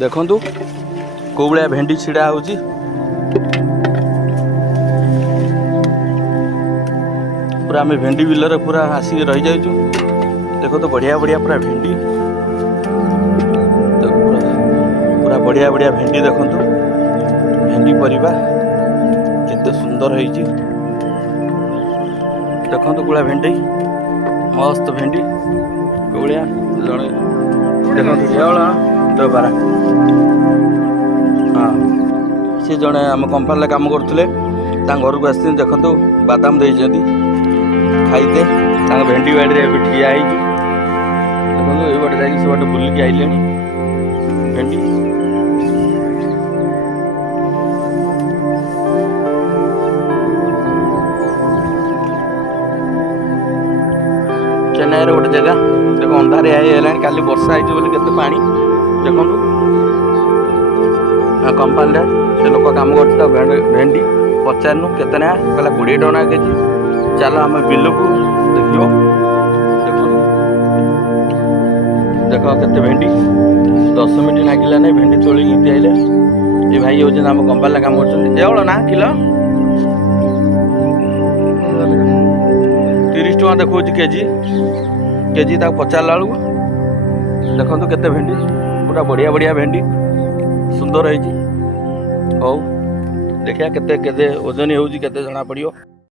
देखु कौ भाया भेंडी छिड़ा हो पूरा आम भेंडी बिलर पूरा आसिक रही जाइचु। देखो तो बढ़िया बढ़िया पूरा भेंडी पूरा बढ़िया बढ़िया भेंडी देखु भेंडी परिबा केते सुंदर होइची। देखो गुड़ा भेंडी मस्त भेंडी कौलिया जड़े देखो दबारा हाँ सी जड़े आम कंपानी काम करुले घर को आस देखो बादाम देते खाइदे भेंडी बाड़ी में ठिया देखो ये बाटे जाकि सब बुलिक आइले भेंडी चेन्नई गोटे जगह देखो अंधार काली वर्षा होती पानी देखो कंपानी से लोक कम कर भेंडी पचारू केते ना कहला 20 टका केजी। चलो आम बिल को देखो देखो केते भेंडी 10 मिनट लगिला नहीं भेंडी तोली आइले। ये भाई हूँ आम कंपानी काम कर ना किलो 30 टका देखो केजी केजी तक पचारा बेलू देखो केते भेंडी पूरा बढ़िया बढ़िया भेंडी सुंदर है। देखिया केते केते ओजन होउची केते जना पड़ियो।